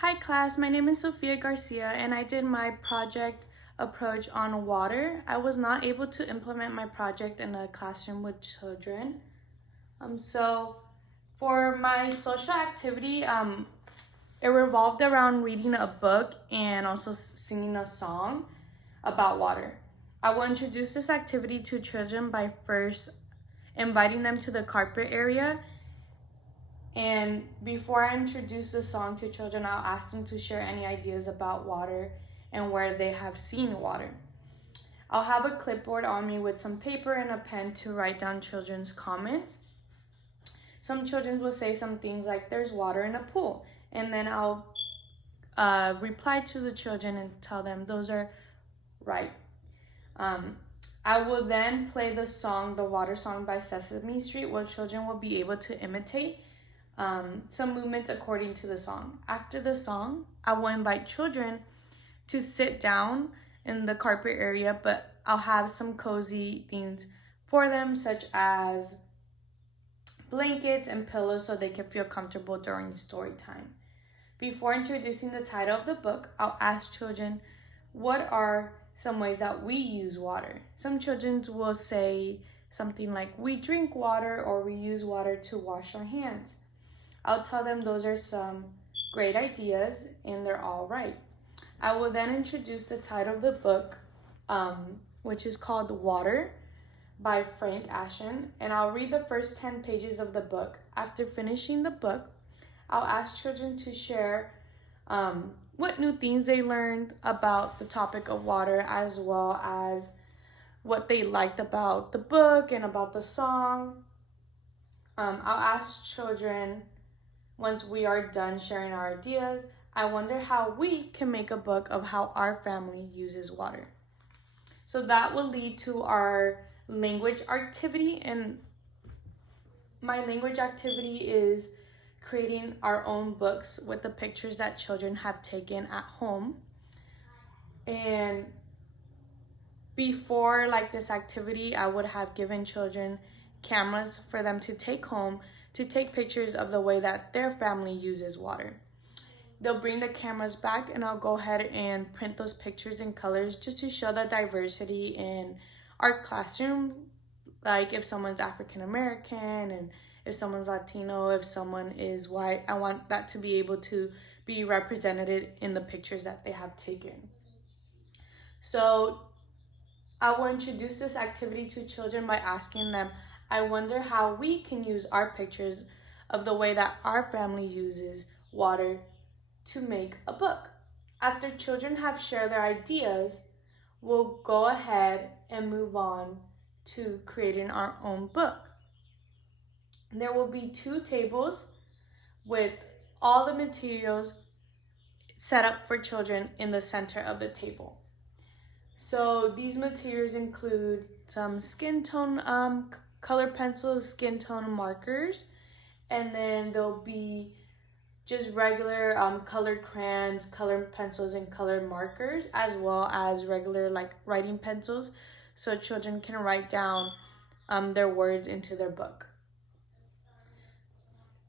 Hi class, my name is Sofia Garcia and I did my project approach on water. I was not able to implement my project in a classroom with children. So for my social activity, it revolved around reading a book and also singing a song about water. I will introduce this activity to children by first inviting them to the carpet area. And before I introduce the song to children, I'll ask them to share any ideas about water and where they have seen water. I'll have a clipboard on me with some paper and a pen to write down children's comments. Some children will say some things like, "There's water in a pool." And then I'll reply to the children and tell them those are right. I will then play the song, the water song by Sesame Street, where children will be able to imitate some movements according to the song. After the song, I will invite children to sit down in the carpet area, but I'll have some cozy things for them, such as blankets and pillows so they can feel comfortable during story time. Before introducing the title of the book, I'll ask children, what are some ways that we use water? Some children will say something like, "We drink water," or "We use water to wash our hands." I'll tell them those are some great ideas and they're all right. I will then introduce the title of the book, which is called Water by Frank Ashen, and I'll read the first 10 pages of the book. After finishing the book, I'll ask children to share what new things they learned about the topic of water, as well as what they liked about the book and about the song. I'll ask children, once we are done sharing our ideas, I wonder how we can make a book of how our family uses water. So that will lead to our language activity, and my language activity is creating our own books with the pictures that children have taken at home. And before this activity, I would have given children cameras for them to take home to take pictures of the way that their family uses water. They'll bring the cameras back and I'll go ahead and print those pictures in colors just to show the diversity in our classroom. Like if someone's African American and if someone's Latino, if someone is white, I want that to be able to be represented in the pictures that they have taken. So I will introduce this activity to children by asking them, I wonder how we can use our pictures of the way that our family uses water to make a book. After children have shared their ideas, we'll go ahead and move on to creating our own book. There will be 2 tables with all the materials set up for children in the center of the table. So these materials include some skin tone color pencils, skin tone markers, and then there'll be just regular colored crayons, colored pencils, and colored markers, as well as regular writing pencils, so children can write down their words into their book.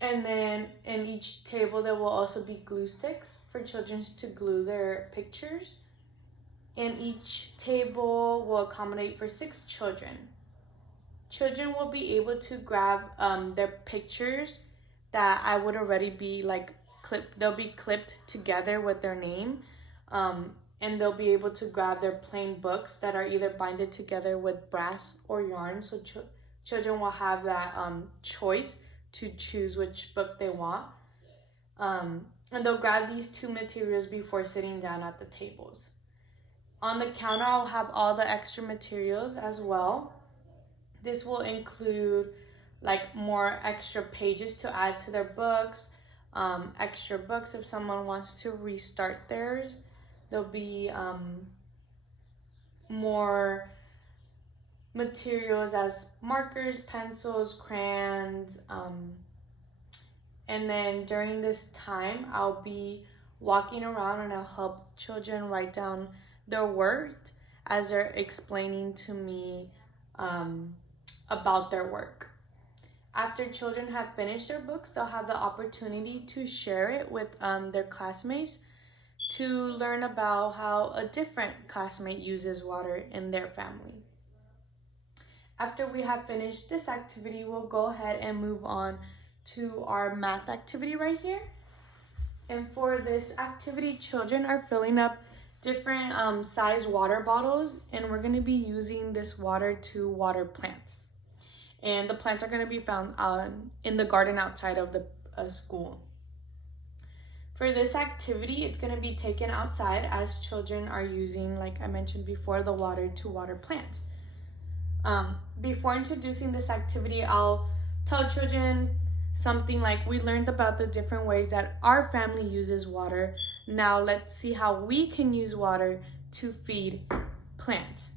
And then in each table there will also be glue sticks for children to glue their pictures. And each table will accommodate for 6 children. Children will be able to grab their pictures that I would already be they'll be clipped together with their name. And they'll be able to grab their plain books that are either binded together with brass or yarn. So children will have that choice to choose which book they want. And they'll grab these 2 materials before sitting down at the tables. On the counter, I'll have all the extra materials as well. This will include more extra pages to add to their books, extra books if someone wants to restart theirs. There'll be more materials as markers, pencils, crayons, and then during this time, I'll be walking around and I'll help children write down their work as they're explaining to me about their work. After children have finished their books, they'll have the opportunity to share it with their classmates to learn about how a different classmate uses water in their family. After we have finished this activity, we'll go ahead and move on to our math activity right here. And for this activity, children are filling up different size water bottles, and we're going to be using this water to water plants. And the plants are going to be found in the garden outside of the school. For this activity, it's going to be taken outside as children are using, like I mentioned before, the water to water plants. Before introducing this activity, I'll tell children something like, we learned about the different ways that our family uses water. Now let's see how we can use water to feed plants.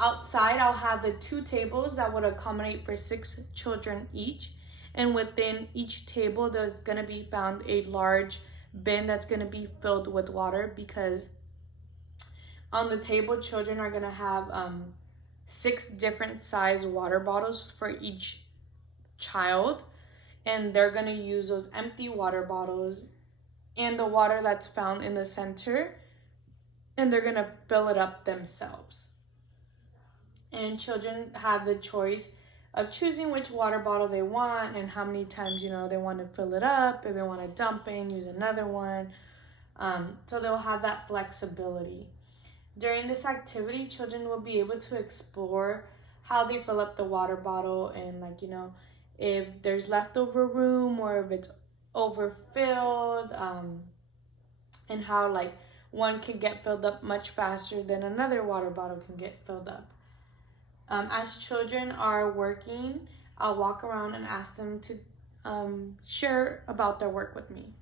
Outside, I'll have the 2 tables that would accommodate for 6 children each. And within each table, there's going to be found a large bin that's going to be filled with water, because on the table, children are going to have 6 different size water bottles for each child. And they're going to use those empty water bottles and the water that's found in the center, and they're going to fill it up themselves. And children have the choice of choosing which water bottle they want and how many times, they want to fill it up, if they want to dump in, use another one. So they'll have that flexibility. During this activity, children will be able to explore how they fill up the water bottle, and if there's leftover room or if it's overfilled, and how one can get filled up much faster than another water bottle can get filled up. As children are working, I'll walk around and ask them to share about their work with me.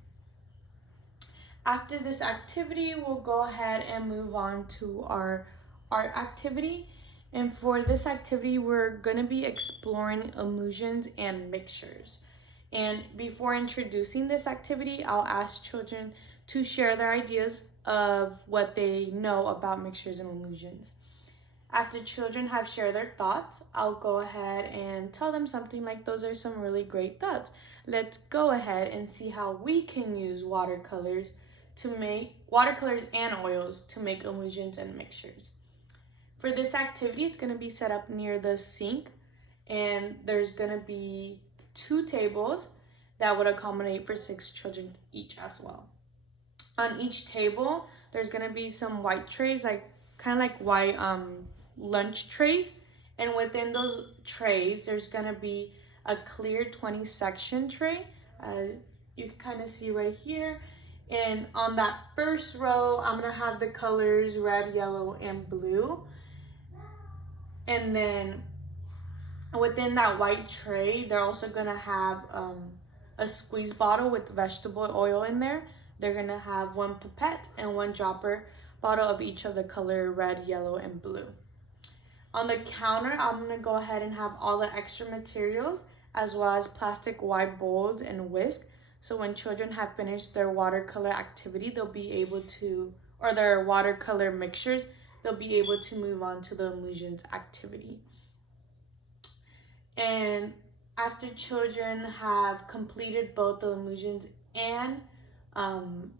After this activity, we'll go ahead and move on to our art activity. And for this activity, we're going to be exploring emulsions and mixtures. And before introducing this activity, I'll ask children to share their ideas of what they know about mixtures and emulsions. After children have shared their thoughts, I'll go ahead and tell them something like, those are some really great thoughts. Let's go ahead and see how we can use watercolors and oils to make emulsions and mixtures. For this activity, it's going to be set up near the sink, and there's going to be 2 tables that would accommodate for 6 children each as well. On each table, there's going to be some white trays, kind of like white lunch trays, and within those trays there's going to be a clear 20 section tray. You can kind of see right here, and on that first row I'm going to have the colors red, yellow, and blue. And then within that white tray, they're also going to have a squeeze bottle with vegetable oil in there. They're going to have 1 pipette and 1 dropper bottle of each of the color red, yellow, and blue. On the counter, I'm going to go ahead and have all the extra materials, as well as plastic wide bowls and whisk. So when children have finished their watercolor activity, they'll be able to, or their watercolor mixtures, they'll be able to move on to the emulsions activity. And after children have completed both the emulsions and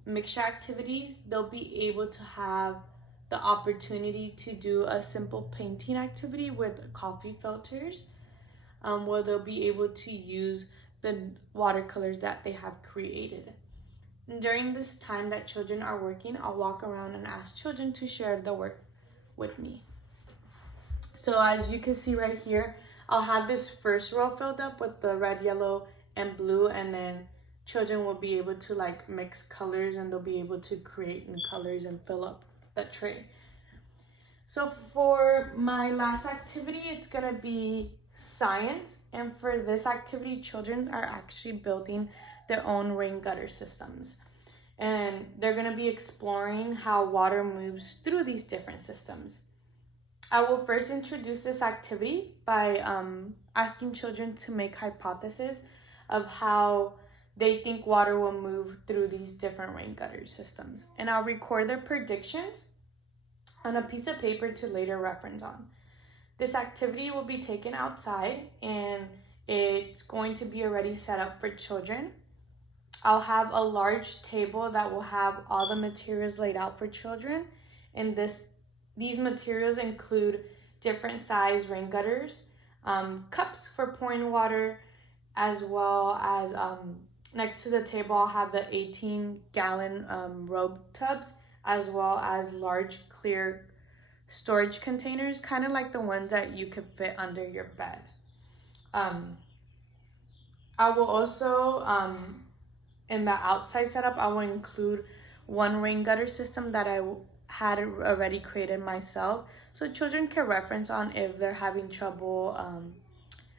mixture activities, they'll be able to have the opportunity to do a simple painting activity with coffee filters, where they'll be able to use the watercolors that they have created. And during this time that children are working, I'll walk around and ask children to share the work with me. So as you can see right here, I'll have this first row filled up with the red, yellow, and blue, and then children will be able to mix colors, and they'll be able to create new colors and fill up that tray. So for my last activity, it's gonna be science, and for this activity, children are actually building their own rain gutter systems, and they're gonna be exploring how water moves through these different systems. I will first introduce this activity by asking children to make hypotheses of how they think water will move through these different rain gutter systems. And I'll record their predictions on a piece of paper to later reference on. This activity will be taken outside, and It's going to be already set up for children. I'll have a large table that will have all the materials laid out for children. And these materials include different size rain gutters, cups for pouring water, as well as next to the table I'll have the 18-gallon robe tubs, as well as large clear storage containers, kind of like the ones that you could fit under your bed. I will also, in the outside setup, I will include one rain gutter system that I had already created myself, so children can reference on if they're having trouble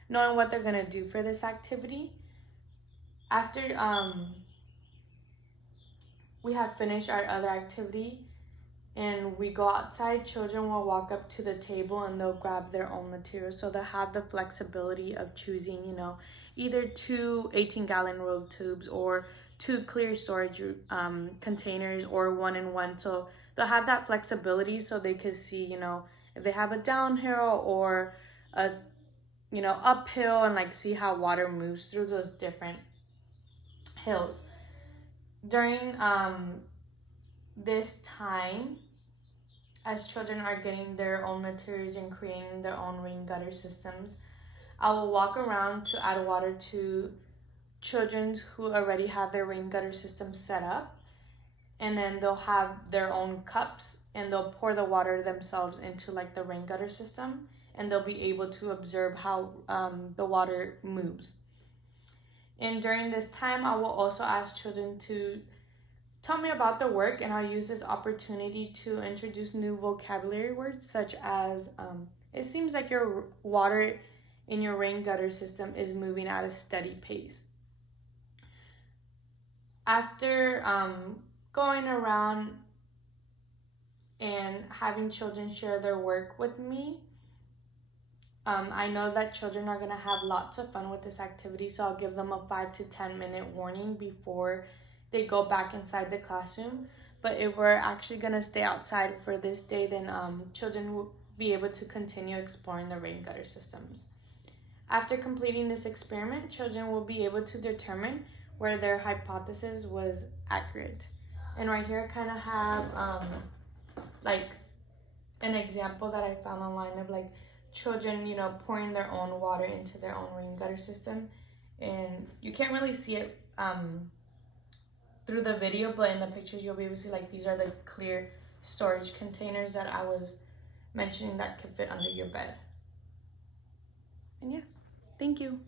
knowing what they're gonna do for this activity. After we have finished our other activity and we go outside, children will walk up to the table and they'll grab their own materials, so they'll have the flexibility of choosing, either two 18-gallon robe tubes or two clear storage containers, or one in one. So they'll have that flexibility so they could see, if they have a downhill or a, uphill, and like see how water moves through those different hills. During this time, as children are getting their own materials and creating their own rain gutter systems, I will walk around to add water to children who already have their rain gutter system set up, and then they'll have their own cups and they'll pour the water themselves into like the rain gutter system, and they'll be able to observe how the water moves. And during this time, I will also ask children to tell me about their work, and I'll use this opportunity to introduce new vocabulary words, such as it seems like your water in your rain gutter system is moving at a steady pace. After going around and having children share their work with me, I know that children are going to have lots of fun with this activity, so I'll give them a 5 to 10 minute warning before they go back inside the classroom. But if we're actually going to stay outside for this day, then children will be able to continue exploring the rain gutter systems. After completing this experiment, children will be able to determine where their hypothesis was accurate. And right here I kind of have like an example that I found online of like children, pouring their own water into their own rain gutter system. And you can't really see it through the video, but in the pictures you'll be able to see like these are the clear storage containers that I was mentioning that could fit under your bed. And yeah, thank you.